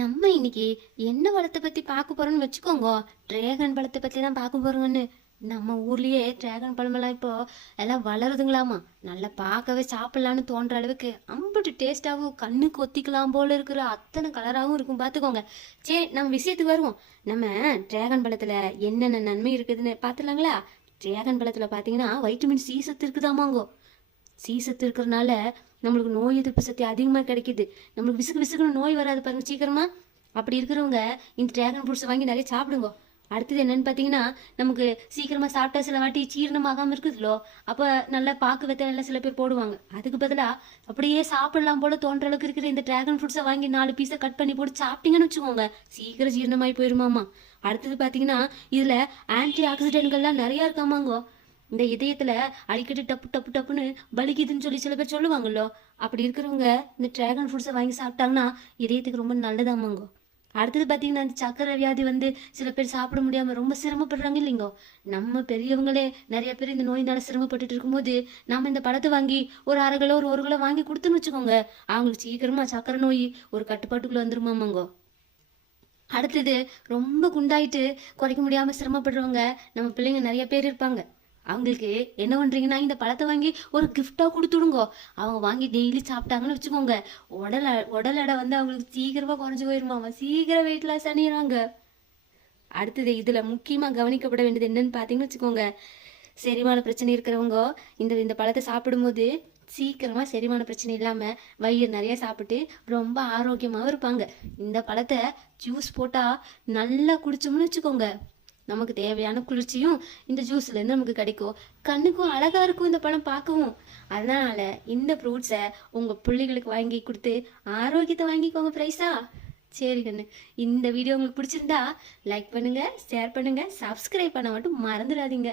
நம்ம இன்னைக்கு என்ன பழத்தை பத்தி பார்க்க போறோம்னு வச்சுக்கோங்க. டிராகன் பழத்தை பத்தி தான் பார்க்க போறோங்கன்னு நம்ம ஊர்லயே டிராகன் பழமெல்லாம் இப்போ எல்லாம் வளருதுங்களாமா. நல்லா பார்க்கவே சாப்பிட்லான்னு தோன்ற அளவுக்கு அம்பட்டு டேஸ்டாகவும் கண்ணு கொத்திக்கலாம் போல இருக்கிற அத்தனை கலராகவும் இருக்கும் பார்த்துக்கோங்க. சரி நம்ம விஷயத்துக்கு வருவோம். நம்ம டிராகன் பழத்துல என்னென்ன நன்மை இருக்குதுன்னு பார்த்துலாங்களா டிராகன் பழத்துல பார்த்தீங்கன்னா வைட்டமின் சி சத்து இருக்குதாமாங்கோ. சீசத்து இருக்கிறனால நம்மளுக்கு நோய் எதிர்ப்பு சக்தி அதிகமாக கிடைக்குது. நம்மளுக்கு விசுக்கு விசுக்குன்னு நோய் வராது பாருங்க சீக்கிரமா. அப்படி இருக்கிறவங்க இந்த ட்ராகன் ஃப்ரூட்ஸை வாங்கி நிறைய சாப்பிடுங்க. அடுத்தது என்னன்னு பார்த்தீங்கன்னா நமக்கு சீக்கிரமாக சாப்பிட்டா சில வாட்டி சீரணமாகாமல் இருக்குதுல்லோ அப்போ நல்லா பாக்கு வெத்தலை சில பேர் போடுவாங்க. அதுக்கு பதிலாக அப்படியே சாப்பிடலாம் போல தோன்ற அளவுக்கு இருக்கிற இந்த ட்ராகன் ஃப்ரூட்ஸை வாங்கி நாலு பீஸை கட் பண்ணி போட்டு சாப்பிட்டீங்கன்னு வச்சுக்கோங்க சீக்கிரம் ஜீரணமாகி போயிருமாமா அடுத்தது பார்த்தீங்கன்னா இதில் ஆன்டி ஆக்சிடென்ட்கள்லாம் நிறையா இருக்காமாங்கோ. இந்த இதயத்துல அடிக்கடி டப்பு டப்பு டப்புன்னு வலிக்குதுன்னு சொல்லி சில பேர் சொல்லுவாங்களோ அப்படி இருக்கிறவங்க இந்த டிராகன் ஃப்ரூட்ஸை வாங்கி சாப்பிட்டாங்கன்னா இதயத்துக்கு ரொம்ப நல்லதாமாங்கோ அடுத்தது பார்த்தீங்கன்னா இந்த சக்கரை வியாதி வந்து சில பேர் சாப்பிட முடியாம ரொம்ப சிரமப்படுறாங்க இல்லைங்கோ. நம்ம பெரியவங்களே நிறைய பேர் இந்த நோயினால சிரமப்பட்டுட்டு இருக்கும்போது நாம இந்த பழத்தை வாங்கி ஒரு அரை கிலோ ஒரு ஒரு கிலோ வாங்கி கொடுத்துன்னு வச்சுக்கோங்க. அவங்களுக்கு சீக்கிரமா சக்கரை நோய் ஒரு கட்டுப்பாட்டுக்குள்ள வந்துருமாமாங்கோ அடுத்தது ரொம்ப குண்டாயிட்டு குறைக்க முடியாம சிரமப்படுறவங்க நம்ம பிள்ளைங்க நிறைய பேர் இருப்பாங்க. அவங்களுக்கு என்ன பண்ணுறீங்கன்னா இந்த பழத்தை வாங்கி ஒரு கிஃப்டாக கொடுத்துடுங்க கொடுத்துடுங்கோ. அவங்க வாங்கி டெய்லி சாப்பிட்டாங்கன்னு வச்சுக்கோங்க. உடல் உடல் எடை வந்து அவங்களுக்கு சீக்கிரமாக குறைஞ்சி போயிருமாமா சீக்கிரம் வெயிட் லாஸ் அணியிறாங்க. அடுத்தது இதில் முக்கியமாக கவனிக்கப்பட வேண்டியது என்னன்னு பார்த்தீங்கன்னு வச்சுக்கோங்க. செரிமான பிரச்சனை இருக்கிறவங்க இந்த இந்த பழத்தை சாப்பிடும்போது சீக்கிரமாக செரிமான பிரச்சனை இல்லாமல் வயிறு நிறைய சாப்பிட்டு ரொம்ப ஆரோக்கியமாகவும் இருப்பாங்க. இந்த பழத்தை ஜூஸ் போட்டால் நல்லா குடிச்சோம்னு வச்சுக்கோங்க. நமக்கு தேவையான குளிர்ச்சியும் இந்த ஜூஸ்ல இருந்து நமக்கு கிடைக்கும். கண்ணுக்கும் அழகா இருக்கும் இந்த பழம் பார்க்கவும். அதனால இந்த ஃப்ரூட்ஸை உங்க பிள்ளைகளுக்கு வாங்கி கொடுத்து ஆரோக்கியத்தை வாங்கிக்கோங்க பிரைஸா. சரி கண்ணு. இந்த வீடியோ உங்களுக்கு பிடிச்சிருந்தா லைக் பண்ணுங்க ஷேர் பண்ணுங்க சப்ஸ்கிரைப் பண்ண மட்டும் மறந்துடாதீங்க.